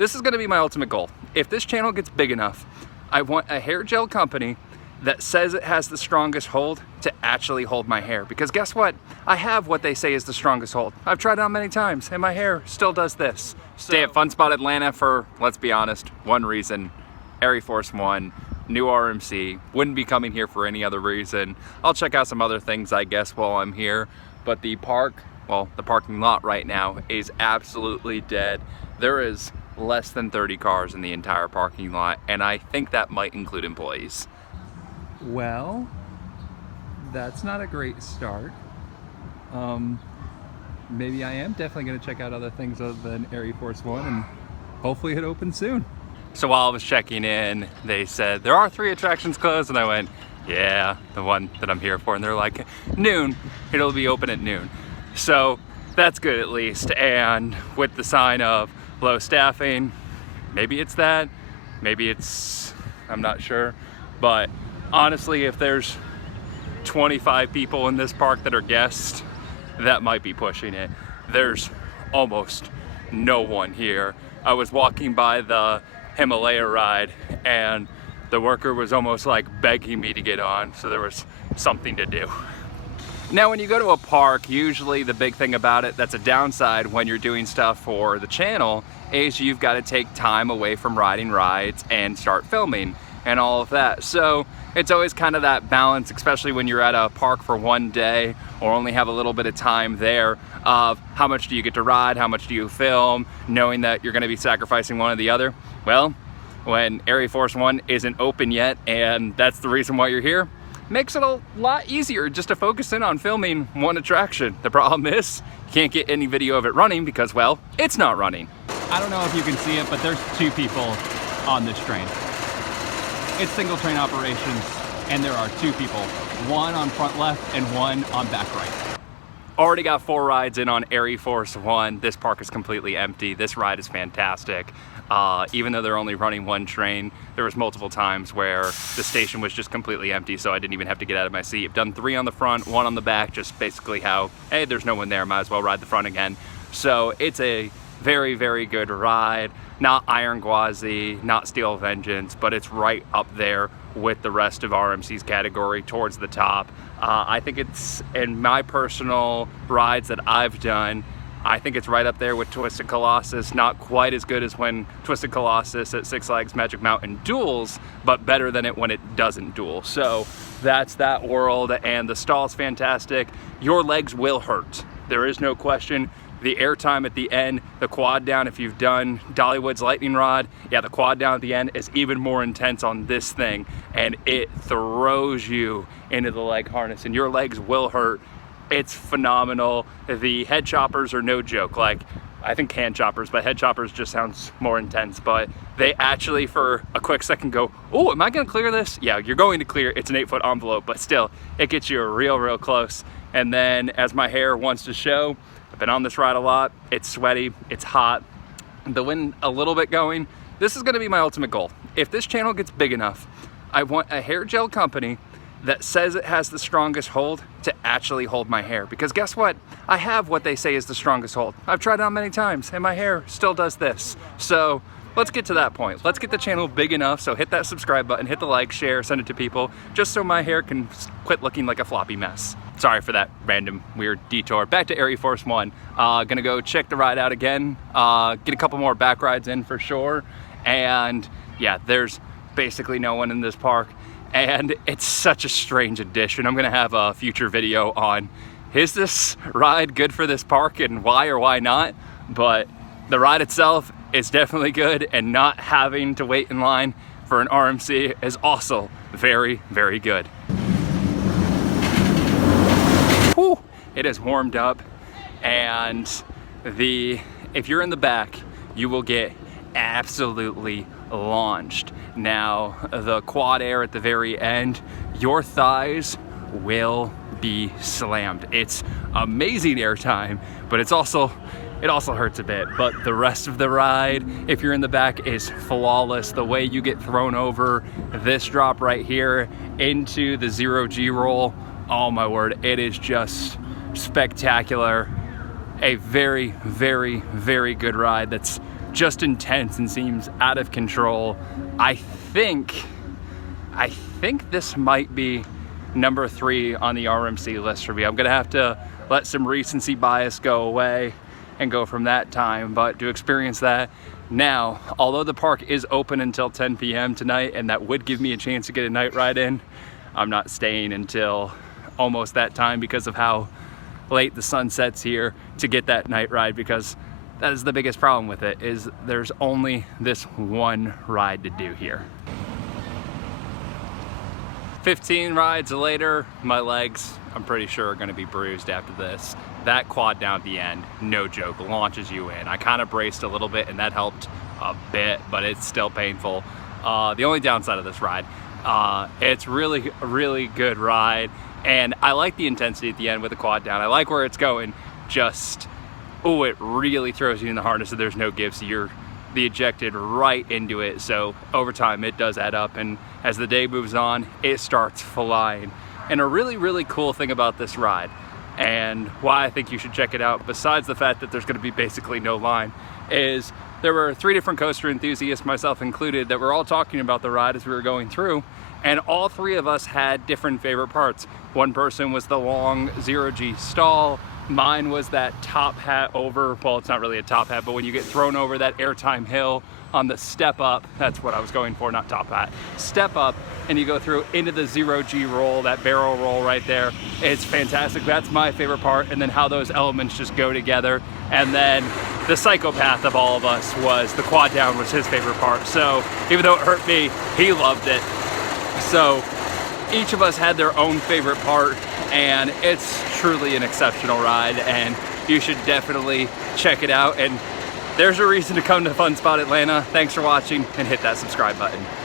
This is gonna be my ultimate goal. If this channel gets big enough, I want a hair gel company that says it has the strongest hold to actually hold my hair. Because guess what? I have what they say is the strongest hold. I've tried it on many times and my hair still does this. Stay at Fun Spot Atlanta for, let's be honest, one reason. ArieForce One, new RMC. Wouldn't be coming here for any other reason. I'll check out some other things, I guess, while I'm here. But the parking lot right now is absolutely dead. There is less than 30 cars in the entire parking lot, and I think that might include employees. Well, that's not a great start. Maybe I am definitely going to check out other things other than ArieForce One, and hopefully it opens soon. So while I was checking in, they said there are 3 attractions closed, and I went, yeah, the one that I'm here for, and they're like, noon, it'll be open at noon. So that's good at least, and with the sign of low staffing, maybe it's that, maybe it's, I'm not sure, but honestly, if there's 25 people in this park that are guests, that might be pushing it. There's almost no one here. I was walking by the Himalaya ride and the worker was almost like begging me to get on, so there was something to do. Now, when you go to a park, usually the big thing about it that's a downside when you're doing stuff for the channel is you've got to take time away from riding rides and start filming and all of that. So it's always kind of that balance, especially when you're at a park for one day or only have a little bit of time there, of how much do you get to ride, how much do you film, knowing that you're going to be sacrificing one or the other. Well, when ArieForce One isn't open yet, and that's the reason why you're here, makes it a lot easier just to focus in on filming one attraction. The problem is you can't get any video of it running because, well, it's not running. I don't know if you can see it, but there's 2 people on this train. It's single train operations, and there are 2 people, one on front left and one on back right. Already got 4 rides in on ArieForce One. This park is completely empty. This ride is fantastic. Even though they're only running 1 train, there was multiple times where the station was just completely empty, so I didn't even have to get out of my seat. I've done 3 on the front, 1 on the back, just basically how, hey, there's no one there, might as well ride the front again. So it's a very, very good ride. Not Iron Gwazi, not Steel Vengeance, but it's right up there with the rest of RMC's category towards the top. I think it's, in my personal rides that I've done, I think it's right up there with Twisted Colossus. Not quite as good as when Twisted Colossus at Six Flags Magic Mountain duels, but better than it when it doesn't duel. So that's that world, and the stall's fantastic. Your legs will hurt. There is no question. The airtime at the end, the quad down, if you've done Dollywood's lightning rod, yeah, the quad down at the end is even more intense on this thing, and it throws you into the leg harness, and your legs will hurt. It's phenomenal. The head choppers are no joke. Like, I think hand choppers, but head choppers just sounds more intense, but they actually for a quick second go, oh, am I gonna clear this? Yeah, you're going to clear. It's an 8-foot envelope, but still, it gets you real close. And then as my hair wants to show, I've been on this ride a lot. It's sweaty, it's hot, the wind a little bit going. This is gonna be my ultimate goal. If this channel gets big enough, I want a hair gel company that says it has the strongest hold to actually hold my hair. Because guess what? I have what they say is the strongest hold. I've tried it on many times and my hair still does this. So let's get to that point. Let's get the channel big enough, so hit that subscribe button, hit the like, share, send it to people, just so my hair can quit looking like a floppy mess. Sorry for that random weird detour. Back to ArieForce One. Gonna go check the ride out again, get a couple more back rides in for sure. And yeah, there's basically no one in this park. And it's such a strange addition. I'm gonna have a future video on, is this ride good for this park and why or why not? But the ride itself is definitely good, and not having to wait in line for an RMC is also very, very good. Whew, it is warmed up, and if you're in the back, you will get absolutely launched. Now, the quad air at the very end, your thighs will be slammed. It's amazing airtime, but it also hurts a bit. But the rest of the ride, if you're in the back, is flawless. The way you get thrown over this drop right here into the 0G roll, oh my word, it is just spectacular. A very, very, very good ride that's just intense and seems out of control. I think this might be number 3 on the RMC list for me. I'm gonna have to let some recency bias go away and go from that time, but to experience that now, although the park is open until 10 p.m. tonight, and that would give me a chance to get a night ride in, I'm not staying until almost that time because of how late the sun sets here to get that night ride, because that is the biggest problem with it, is there's only this one ride to do here. 15 rides later, my legs, I'm pretty sure, are gonna be bruised after this. That quad down at the end, no joke, launches you in. I kind of braced a little bit and that helped a bit, but it's still painful. The only downside of this ride, it's really a really good ride, and I like the intensity at the end with the quad down. I like where it's going, just, oh, it really throws you in the harness and there's no give, so you're the ejected right into it. So over time it does add up, and as the day moves on, it starts flying. And a really, really cool thing about this ride, and why I think you should check it out, besides the fact that there's gonna be basically no line, is there were 3 different coaster enthusiasts, myself included, that were all talking about the ride as we were going through, and all 3 of us had different favorite parts. One person was the long 0G stall, mine was that top hat over, well, it's not really a top hat, but when you get thrown over that airtime hill on the step up, that's what I was going for, not top hat, step up, and you go through into the 0G roll, that barrel roll right there. It's fantastic. That's my favorite part, and then how those elements just go together. And then the psychopath of all of us was the quad down, was his favorite part. So even though it hurt me, he loved it. So each of us had their own favorite part, and it's truly an exceptional ride, and you should definitely check it out. And there's a reason to come to Fun Spot Atlanta. Thanks for watching, and hit that subscribe button.